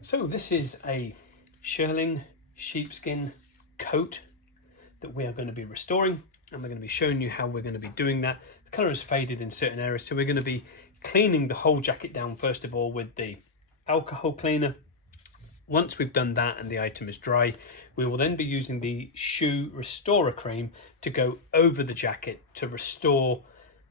So this is a Shearling sheepskin coat that we are going to be restoring, and we're going to be showing you how we're going to be doing that. The colour has faded in certain areas, so we're going to be cleaning the whole jacket down first of all with the alcohol cleaner. Once we've done that and the item is dry, we will then be using the shoe restorer cream to go over the jacket to restore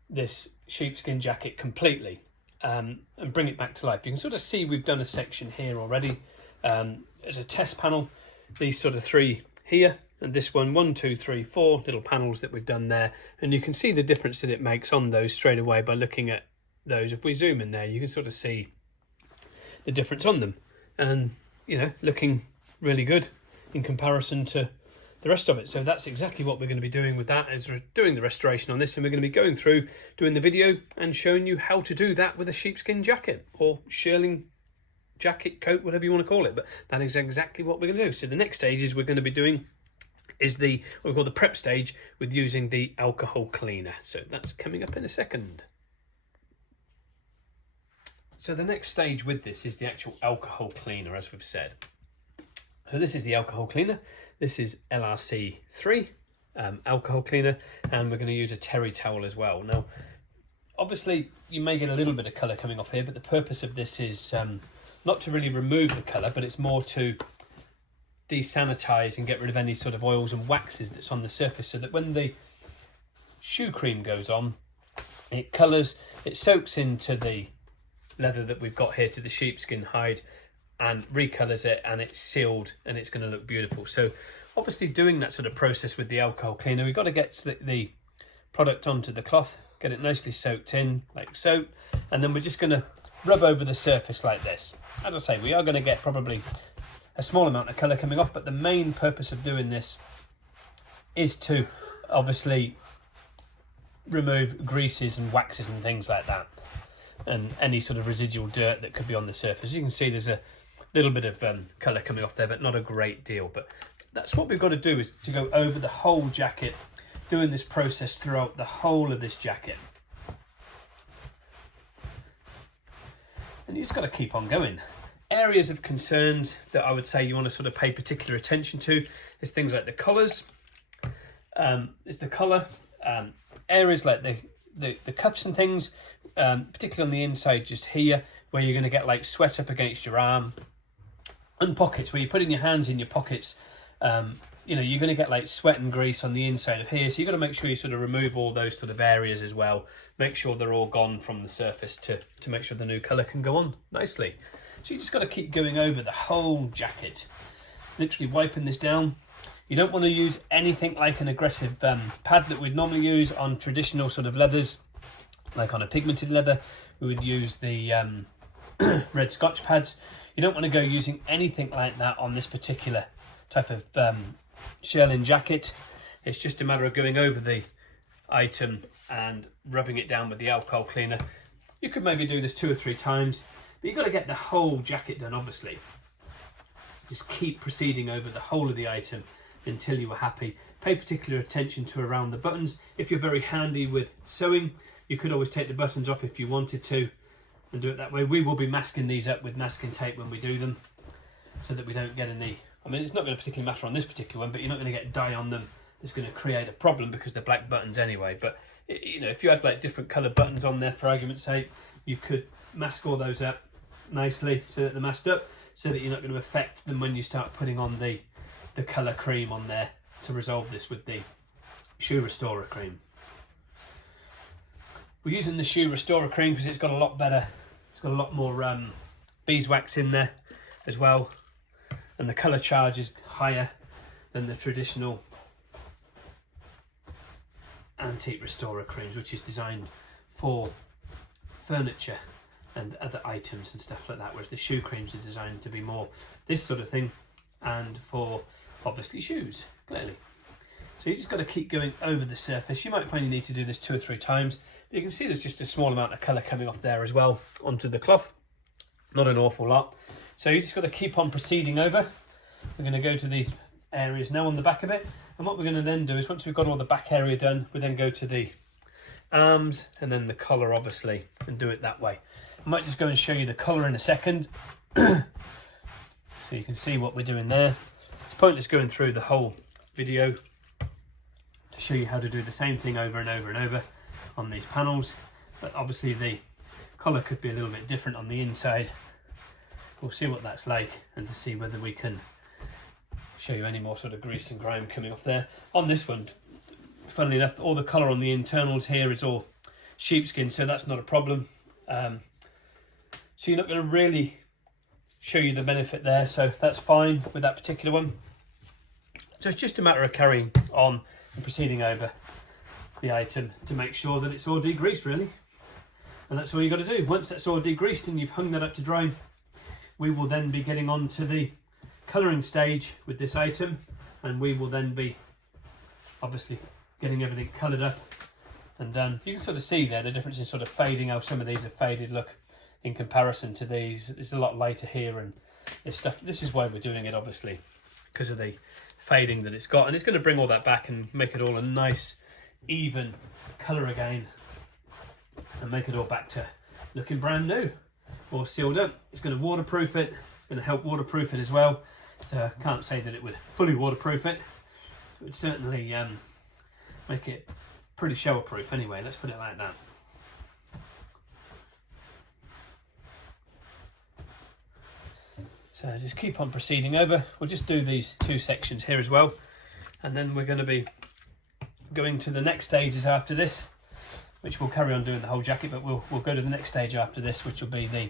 this sheepskin jacket completely and bring it back to life. You can sort of see we've done a section here already. As a test panel, these sort of three here, and this one, 1, 2, 3, 4 little panels that we've done there, and you can see the difference that it makes on those straight away by looking at those. If we zoom in there, you can sort of see the difference on them, and you know, looking really good in comparison to the rest of it. So that's exactly what we're going to be doing with that, is doing the restoration on this, and we're going to be going through doing the video and showing you how to do that with a sheepskin jacket or shearling jacket, coat, whatever you want to call it. But that is exactly what we're going to do. So the next stage is we're going to be doing is the what we call the prep stage with using the alcohol cleaner. So that's coming up in a second. So the next stage with this is the actual alcohol cleaner, as we've said. So this is the alcohol cleaner. This is LRC3 alcohol cleaner, and we're going to use a terry towel as well. Now, obviously, you may get a little bit of colour coming off here, but the purpose of this is not to really remove the colour, but it's more to desanitize and get rid of any sort of oils and waxes that's on the surface, so that when the shoe cream goes on, it colours, it soaks into the leather that we've got here, to the sheepskin hide, and recolours it, and it's sealed, and it's going to look beautiful. So obviously doing that sort of process with the alcohol cleaner, we've got to get the product onto the cloth, get it nicely soaked in like so, and then we're just going to rub over the surface like this. As I say, we are going to get probably a small amount of colour coming off, but the main purpose of doing this is to obviously remove greases and waxes and things like that, and any sort of residual dirt that could be on the surface. You can see there's a little bit of colour coming off there, but not a great deal. But that's what we've got to do, is to go over the whole jacket, doing this process throughout the whole of this jacket. And you just got to keep on going. Areas of concerns that I would say you want to sort of pay particular attention to is things like the collars, areas like the cuffs and things, particularly on the inside just here, where you're going to get like sweat up against your arm, and pockets where you're putting your hands in your pockets. You know, you're going to get like sweat and grease on the inside of here, so you've got to make sure you sort of remove all those sort of areas as well. Make sure they're all gone from the surface to make sure the new colour can go on nicely. So you just got to keep going over the whole jacket, literally wiping this down. You don't want to use anything like an aggressive pad that we'd normally use on traditional sort of leathers, like on a pigmented leather. We would use the red Scotch pads. You don't want to go using anything like that on this particular type of shearling jacket. It's just a matter of going over the item and rubbing it down with the alcohol cleaner. You could maybe do this 2 or 3 times, but you've got to get the whole jacket done, obviously. Just keep proceeding over the whole of the item until you are happy. Pay particular attention to around the buttons. If you're very handy with sewing, you could always take the buttons off if you wanted to and do it that way. We will be masking these up with masking tape when we do them, so that we don't get any, I mean, it's not going to particularly matter on this particular one, but you're not going to get dye on them. It's going to create a problem because they're black buttons anyway. But you know, if you had like different coloured buttons on there, for argument's sake, you could mask all those up nicely so that they're masked up, so that you're not going to affect them when you start putting on the colour cream on there to resolve this with the shoe restorer cream. We're using the shoe restorer cream because it's got a lot better, it's got a lot more beeswax in there as well, and the colour charge is higher than the traditional antique restorer creams, which is designed for furniture and other items and stuff like that, whereas the shoe creams are designed to be more this sort of thing, and for obviously shoes, clearly. So you just got to keep going over the surface. You might find you need to do this 2 or 3 times, but you can see there's just a small amount of colour coming off there as well onto the cloth, not an awful lot. So you just got to keep on proceeding over. We're going to go to these areas now on the back of it, and what we're going to then do is, once we've got all the back area done, we then go to the arms and then the collar, obviously, and do it that way. I might just go and show you the collar in a second. So you can see what we're doing there. It's pointless going through the whole video to show you how to do the same thing over and over and over on these panels, but obviously the colour could be a little bit different on the inside. We'll see what that's like, and to see whether we can show you any more sort of grease and grime coming off there. On this one, funnily enough, all the colour on the internals here is all sheepskin, so that's not a problem. So you're not going to really show you the benefit there, so that's fine with that particular one. So it's just a matter of carrying on and proceeding over the item to make sure that it's all degreased, really. And that's all you got to do. Once that's all degreased and you've hung that up to dry, we will then be getting on to the colouring stage with this item, and we will then be obviously getting everything coloured up and done. You can sort of see there the difference in sort of fading, how some of these are faded look in comparison to these. It's a lot lighter here, and this stuff, this is why we're doing it, obviously, because of the fading that it's got, and it's going to bring all that back and make it all a nice even colour again, and make it all back to looking brand new or sealed up. It's going to waterproof it. It's going to help waterproof it as well. So I can't say that it would fully waterproof it. It would certainly make it pretty shower proof anyway, let's put it like that. So just keep on proceeding over. We'll just do these two sections here as well, and then we're going to be going to the next stages after this, which we'll carry on doing the whole jacket, but we'll go to the next stage after this, which will be the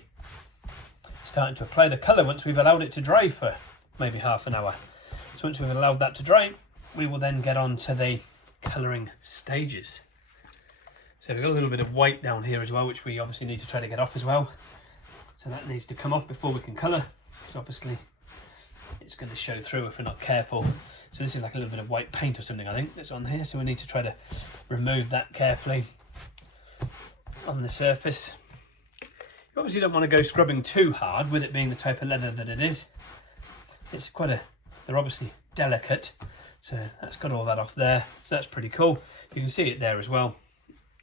starting to apply the colour once we've allowed it to dry for maybe half an hour. So once we've allowed that to dry, we will then get on to the colouring stages. So we've got a little bit of white down here as well, which we obviously need to try to get off as well. So that needs to come off before we can colour, because obviously it's going to show through if we're not careful. So this is like a little bit of white paint or something, I think, that's on here. So we need to try to remove that carefully on the surface. You obviously don't want to go scrubbing too hard, with it being the type of leather that it is. It's quite a, they're obviously delicate. So that's got all that off there. So that's pretty cool. You can see it there as well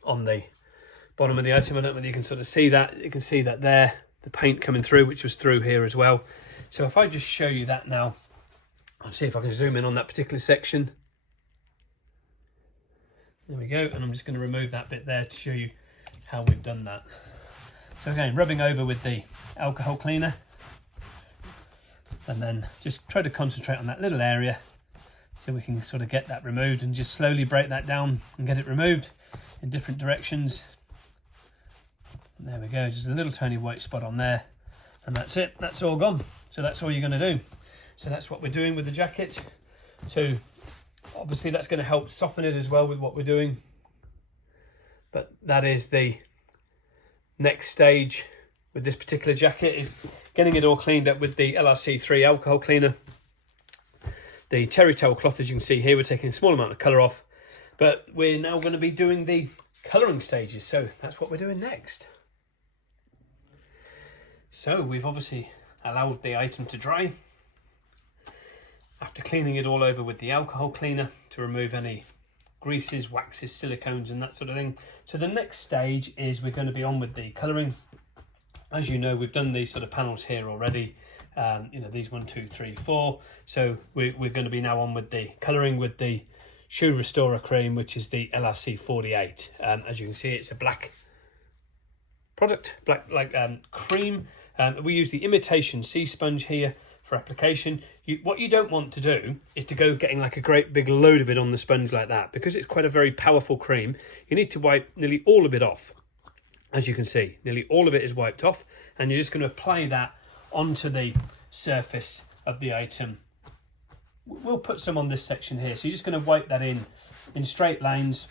on the bottom of the item. I don't know whether you can sort of see that. You can see that there, the paint coming through, which was through here as well. So if I just show you that now, I'll see if I can zoom in on that particular section. There we go. And I'm just going to remove that bit there to show you how we've done that. So again, rubbing over with the alcohol cleaner, and then just try to concentrate on that little area so we can sort of get that removed, and just slowly break that down and get it removed in different directions. And there we go, just a little tiny white spot on there, and that's it, that's all gone. So that's all you're going to do. So that's what we're doing with the jacket. So obviously that's going to help soften it as well with what we're doing, but that is the next stage with this particular jacket, is getting it all cleaned up with the LRC3 alcohol cleaner. The terry towel cloth, as you can see here, we're taking a small amount of colour off, but we're now going to be doing the colouring stages, so that's what we're doing next. So we've obviously allowed the item to dry after cleaning it all over with the alcohol cleaner to remove any greases, waxes, silicones and that sort of thing. So the next stage is we're going to be on with the colouring. As you know, we've done these sort of panels here already, you know, these 1, 2, 3, 4. So we're going to be now on with the colouring with the Shoe Restorer cream, which is the LRC 48. As you can see, it's a black product, black like cream. We use the imitation sea sponge here for application. What you don't want to do is to go getting like a great big load of it on the sponge like that, because it's quite a very powerful cream. You need to wipe nearly all of it off. As you can see, nearly all of it is wiped off, and you're just going to apply that onto the surface of the item. We'll put some on this section here, so you're just going to wipe that in straight lines,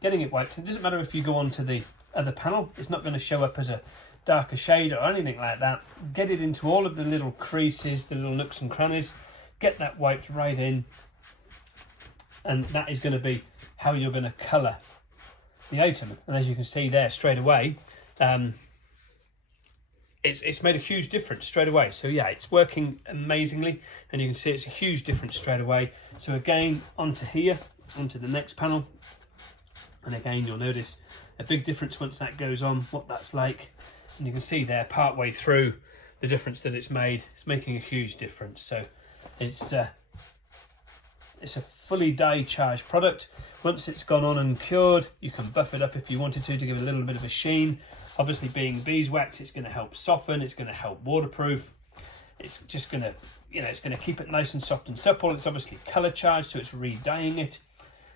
getting it wiped. It doesn't matter if you go onto the other panel, it's not going to show up as a darker shade or anything like that. Get it into all of the little creases, the little nooks and crannies, get that wiped right in, and that is going to be how you're going to colour the item. And as you can see there straight away, it's made a huge difference straight away. So yeah, it's working amazingly, and you can see it's a huge difference straight away. So again, onto here, onto the next panel, and again you'll notice a big difference once that goes on, what that's like. And you can see there, part way through the difference that it's made. It's making a huge difference. So it's a fully dye charged product. Once it's gone on and cured, you can buff it up if you wanted to give it a little bit of a sheen. Obviously, being beeswax, it's going to help soften, it's going to help waterproof. It's just going to, it's going to keep it nice and soft and supple. It's obviously colour charged, so it's re-dyeing it,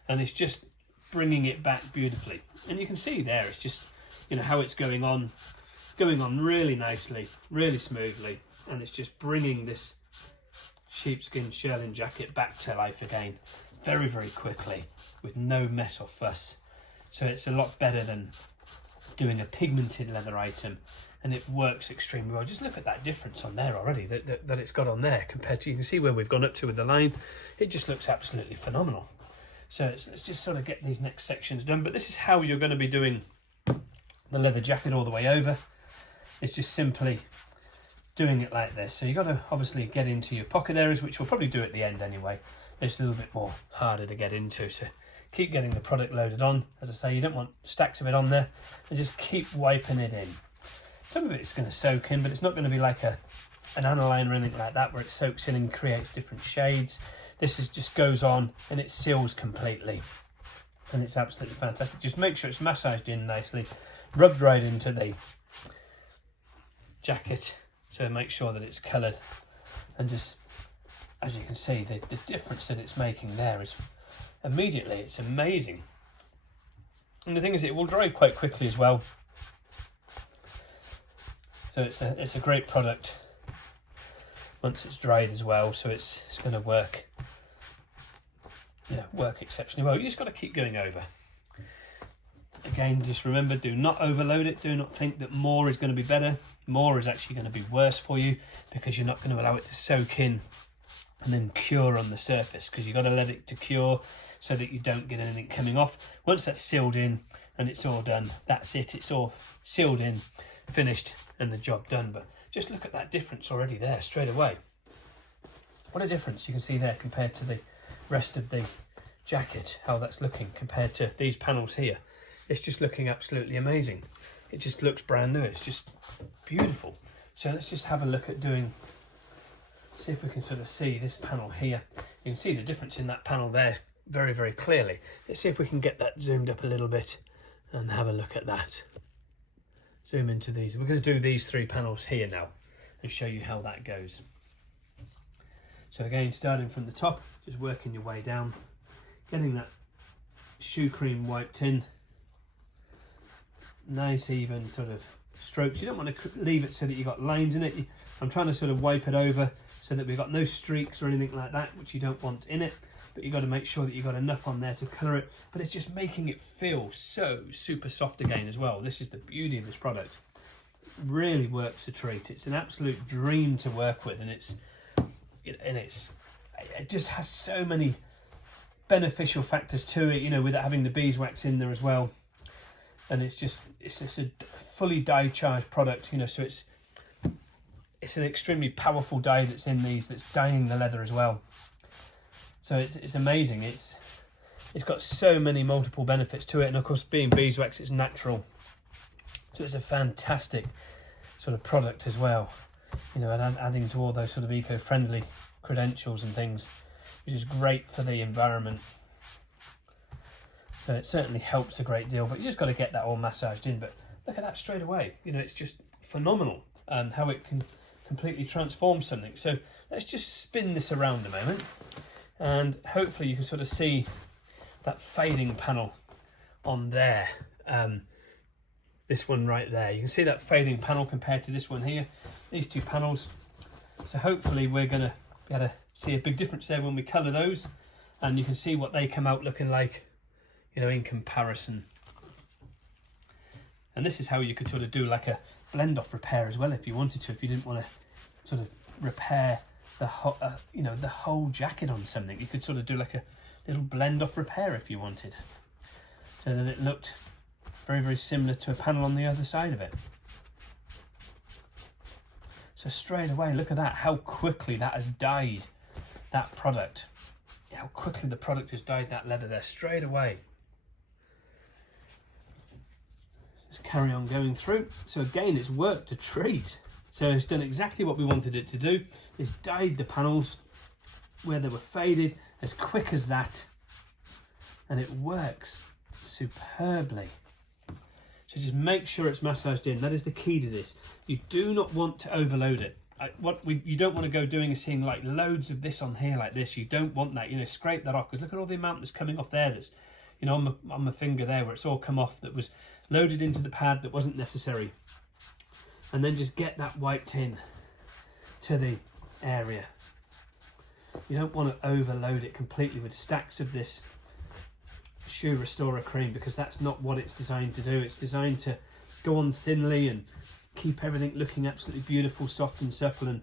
and it's just bringing it back beautifully. And you can see there, it's just, how it's going on really nicely, really smoothly, and it's just bringing this sheepskin shearling jacket back to life again very, very quickly with no mess or fuss. So it's a lot better than doing a pigmented leather item, and it works extremely well. Just look at that difference on there already that it's got on there compared to, you can see where we've gone up to with the line. It just looks absolutely phenomenal. So let's just sort of get these next sections done. But this is how you're going to be doing the leather jacket all the way over. It's just simply doing it like this. So you've got to obviously get into your pocket areas, which we'll probably do at the end anyway. It's a little bit more harder to get into. So keep getting the product loaded on. As I say, you don't want stacks of it on there, and just keep wiping it in. Some of it's going to soak in, but it's not going to be like an aniline or anything like that where it soaks in and creates different shades. This just goes on and it seals completely, and it's absolutely fantastic. Just make sure it's massaged in nicely, rubbed right into the jacket, so make sure that it's coloured, and just, as you can see, the difference that it's making there is immediately, it's amazing. And the thing is, it will dry quite quickly as well, so it's a great product once it's dried as well. So it's going to work exceptionally well. You just got to keep going over. Again, just remember, do not overload it. Do not think that more is going to be better. More is actually going to be worse for you, because you're not going to allow it to soak in and then cure on the surface, because you've got to let it to cure so that you don't get anything coming off. Once that's sealed in and it's all done, that's it. It's all sealed in, finished, and the job done. But just look at that difference already there straight away. What a difference you can see there compared to the rest of the jacket, how that's looking compared to these panels here. It's just looking absolutely amazing. It just looks brand new. It's just beautiful. So let's just have a look at see if we can sort of see this panel here. You can see the difference in that panel there very, very clearly. Let's see if we can get that zoomed up a little bit and have a look at that. Zoom into these. We're going to do these three panels here now and show you how that goes. So again, starting from the top, just working your way down, getting that shoe cream wiped in. Nice even sort of strokes. You don't want to leave it so that you've got lines in it. I'm trying to sort of wipe it over so that we've got no streaks or anything like that, which you don't want in it. But you've got to make sure that you've got enough on there to colour it. But it's just making it feel so super soft again as well. This is the beauty of this product. It really works a treat. It's an absolute dream to work with, and it just has so many beneficial factors to it, with it having the beeswax in there as well. And it's just a fully dye charged product, so it's an extremely powerful dye that's in these, that's dyeing the leather as well. So it's amazing. It's got so many multiple benefits to it, and of course, being beeswax, it's natural, so it's a fantastic sort of product as well. And adding to all those sort of eco-friendly credentials and things, which is great for the environment. So it certainly helps a great deal, but you just got to get that all massaged in. But look at that straight away. It's just phenomenal how it can completely transform something. So let's just spin this around a moment, and hopefully you can sort of see that fading panel on there. This one right there. You can see that fading panel compared to this one here. These two panels. So hopefully we're going to be able to see a big difference there when we colour those, and you can see what they come out looking like, in comparison. And this is how you could sort of do like a blend off repair as well, if you wanted to, if you didn't want to sort of repair the whole, the whole jacket on something. You could sort of do like a little blend off repair if you wanted, so that it looked very, very similar to a panel on the other side of it. So straight away, look at that, how quickly that has dyed that product. How quickly the product has dyed that leather there straight away. Just carry on going through. So again, it's worked a treat. So it's done exactly what we wanted it to do. It's dyed the panels where they were faded as quick as that, and it works superbly. So just make sure it's massaged in. That is the key to this. You do not want to overload it. You don't want to go doing a scene like loads of this on here like this. You don't want that. You know, scrape that off, because look at all the amount that's coming off there. That's, you know, on my finger there, where it's all come off, that was loaded into the pad that wasn't necessary. And then just get that wiped in to the area. You don't want to overload it completely with stacks of this shoe restorer cream, because that's not what it's designed to do. It's designed to go on thinly and keep everything looking absolutely beautiful, soft and supple, and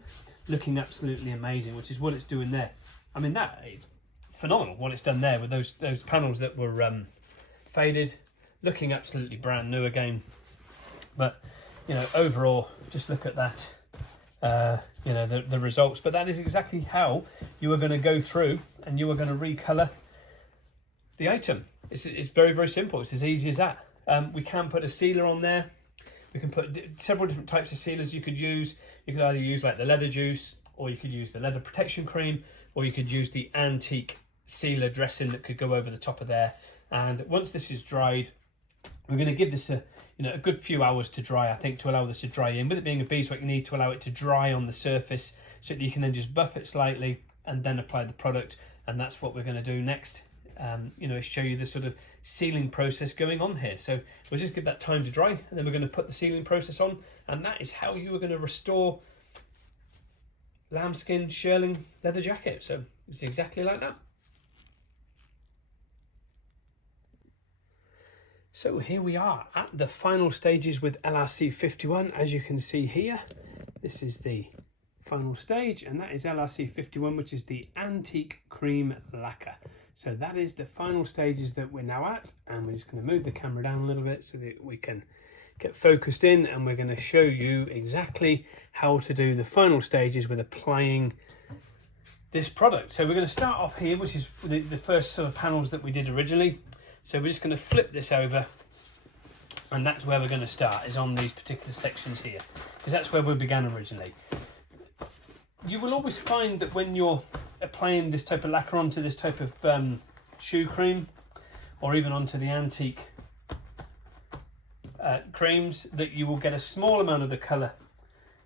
looking absolutely amazing, which is what it's doing there. I mean, that is phenomenal what it's done there with those panels that were faded, looking absolutely brand new again. But you know, overall, just look at that, you know, the results. But that is exactly how you are going to go through and you are going to recolour the item. It's very, very simple. It's as easy as that. We can put a sealer on there. We can put several different types of sealers you could use. You could either use like the leather juice, or you could use the leather protection cream, or you could use the antique sealer dressing that could go over the top of there. And once this is dried, we're going to give this a good few hours to dry, I think, to allow this to dry in. With it being a beeswax, you need to allow it to dry on the surface so that you can then just buff it slightly and then apply the product. And that's what we're going to do next. You know, show you the sort of sealing process going on here. So we'll just give that time to dry, and then we're going to put the sealing process on, and that is how you are going to restore lambskin shearling leather jacket. So it's exactly like that. So here we are at the final stages with LRC 51. As you can see here, this is the final stage, and that is LRC 51, which is the antique cream lacquer. So that is the final stages that we're now at, and we're just going to move the camera down a little bit so that we can get focused in, and we're going to show you exactly how to do the final stages with applying this product. So we're going to start off here, which is the first sort of panels that we did originally. So we're just going to flip this over, and that's where we're going to start, is on these particular sections here, because that's where we began originally. You will always find that when you're applying this type of lacquer onto this type of shoe cream, or even onto the antique creams, that you will get a small amount of the colour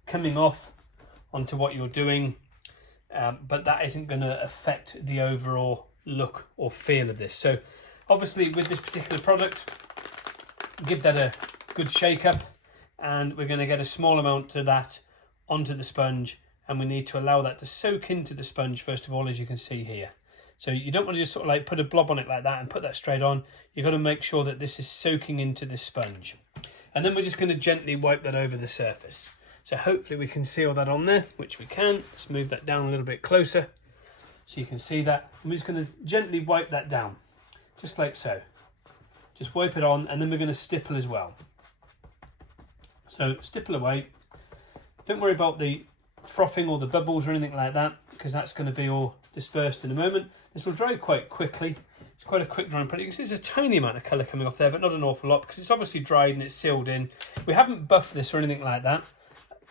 coming off onto what you're doing, but that isn't going to affect the overall look or feel of this. So obviously with this particular product, give that a good shake up, and we're going to get a small amount of that onto the sponge, and we need to allow that to soak into the sponge first of all, as you can see here. So you don't want to just sort of like put a blob on it like that and put that straight on. You've got to make sure that this is soaking into the sponge. And then we're just going to gently wipe that over the surface. So hopefully we can see all that on there, which we can. Let's move that down a little bit closer so you can see that. I'm just going to gently wipe that down, just like so. Just wipe it on, and then we're going to stipple as well. So stipple away. Don't worry about the frothing or the bubbles or anything like that, because that's going to be all dispersed in a moment. This will dry quite quickly. It's quite a quick drying product. You can see there's a tiny amount of colour coming off there, but not an awful lot, because it's obviously dried and it's sealed in. We haven't buffed this or anything like that.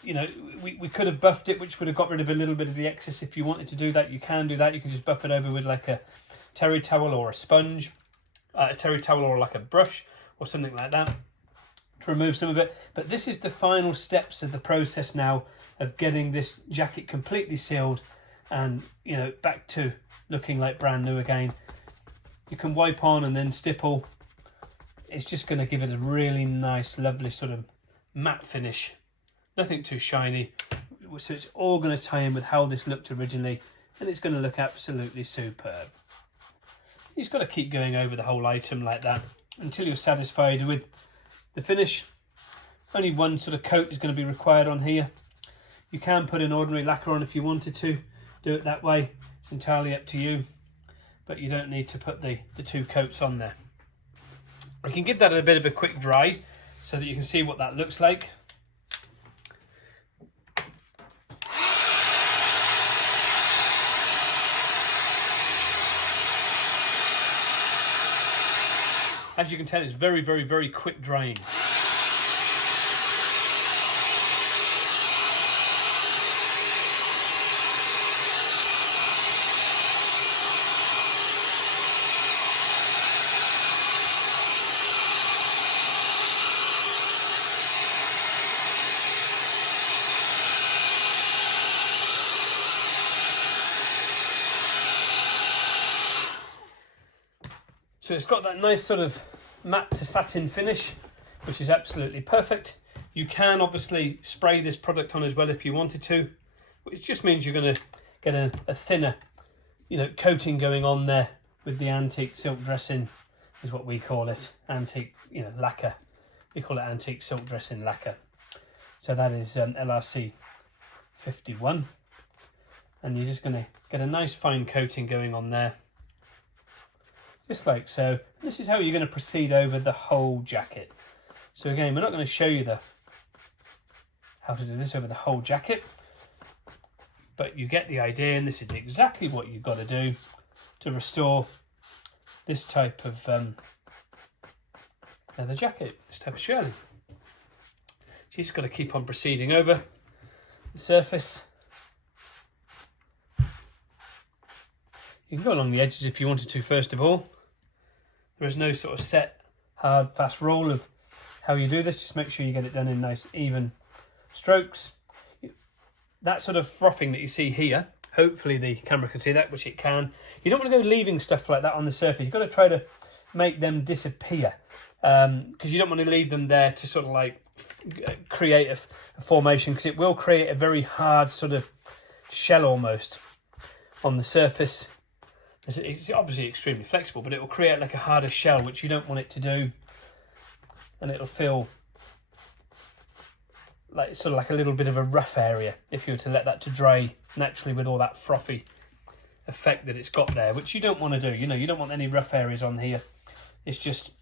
You know, we could have buffed it, which would have got rid of a little bit of the excess. If you wanted to do that, you can do that. You can just buff it over with like a terry towel or a sponge, a terry towel or like a brush or something like that to remove some of it. But this is the final steps of the process now of getting this jacket completely sealed and, you know, back to looking like brand new again. You can wipe on and then stipple. It's just going to give it a really nice, lovely sort of matte finish. Nothing too shiny. So it's all going to tie in with how this looked originally, and it's going to look absolutely superb. You just got to keep going over the whole item like that until you're satisfied with the finish. Only one sort of coat is going to be required on here. You can put an ordinary lacquer on if you wanted to do it that way. It's entirely up to you, but you don't need to put the two coats on there. We can give that a bit of a quick dry so that you can see what that looks like. As you can tell, it's very, very, very quick drying. So it's got that nice sort of matte to satin finish, which is absolutely perfect. You can obviously spray this product on as well if you wanted to, which just means you're going to get a thinner, you know, coating going on there with the antique silk dressing, is what we call it. Antique, you know, lacquer. We call it antique silk dressing lacquer. So that is LRC 51. And you're just going to get a nice fine coating going on there. Just like so. This is how you're going to proceed over the whole jacket. So again, we're not going to show you how to do this over the whole jacket, but you get the idea, and this is exactly what you've got to do to restore this type of leather jacket, this type of shearling. So you just got to keep on proceeding over the surface. You can go along the edges if you wanted to first of all. There is no sort of set, hard, fast rule of how you do this. Just make sure you get it done in nice, even strokes. That sort of frothing that you see here, hopefully the camera can see that, which it can. You don't want to go leaving stuff like that on the surface. You've got to try to make them disappear, because you don't want to leave them there to sort of like create a formation, because it will create a very hard sort of shell almost on the surface. It's obviously extremely flexible, but it will create like a harder shell, which you don't want it to do, and it'll feel like sort of like a little bit of a rough area if you were to let that to dry naturally with all that frothy effect that it's got there, which you don't want to do. You know, you don't want any rough areas on here. It's just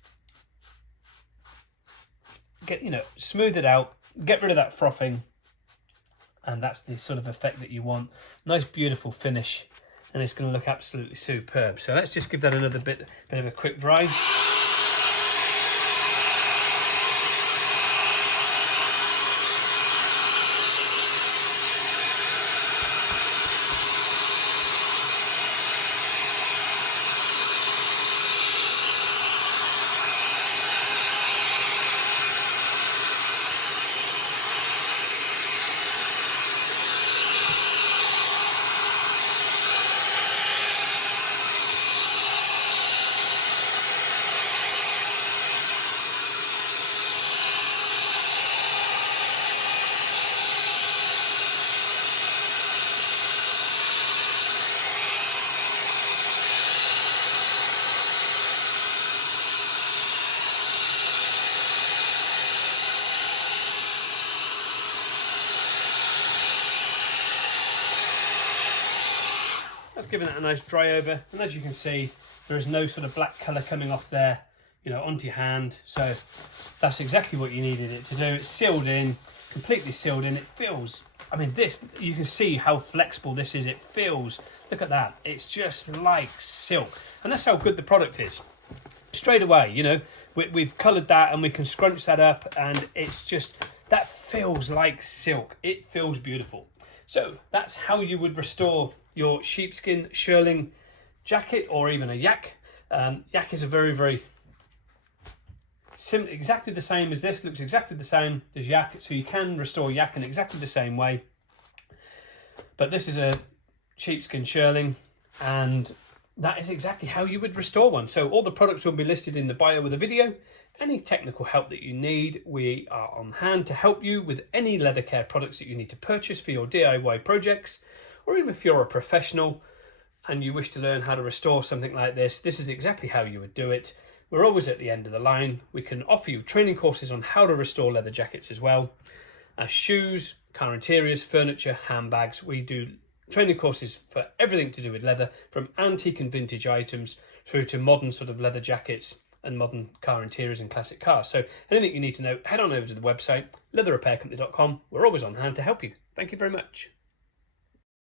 smooth it out, get rid of that frothing, and that's the sort of effect that you want. Nice, beautiful finish, and it's going to look absolutely superb. So let's just give that another bit of a quick dry. That's giving it a nice dry over, and as you can see, there is no sort of black colour coming off there, you know, onto your hand. So that's exactly what you needed it to do. It's sealed in, completely sealed in. It feels, I mean, this, you can see how flexible this is. It feels, look at that, it's just like silk, and that's how good the product is. Straight away, you know, we've coloured that and we can scrunch that up, and it's just, that feels like silk. It feels beautiful. So that's how you would restore your sheepskin shearling jacket, or even a yak. Yak is a very, very simple, exactly the same as this, looks exactly the same as yak, so you can restore yak in exactly the same way. But this is a sheepskin shearling, and that is exactly how you would restore one. So all the products will be listed in the bio of the video. Any technical help that you need, we are on hand to help you with any leather care products that you need to purchase for your DIY projects, or even if you're a professional and you wish to learn how to restore something like this, this is exactly how you would do it. We're always at the end of the line. We can offer you training courses on how to restore leather jackets as well as shoes, car interiors, furniture, handbags. We do training courses for everything to do with leather, from antique and vintage items through to modern sort of leather jackets and modern car interiors and classic cars. So anything you need to know, head on over to the website, leatherrepaircompany.com. We're always on hand to help you. Thank you very much.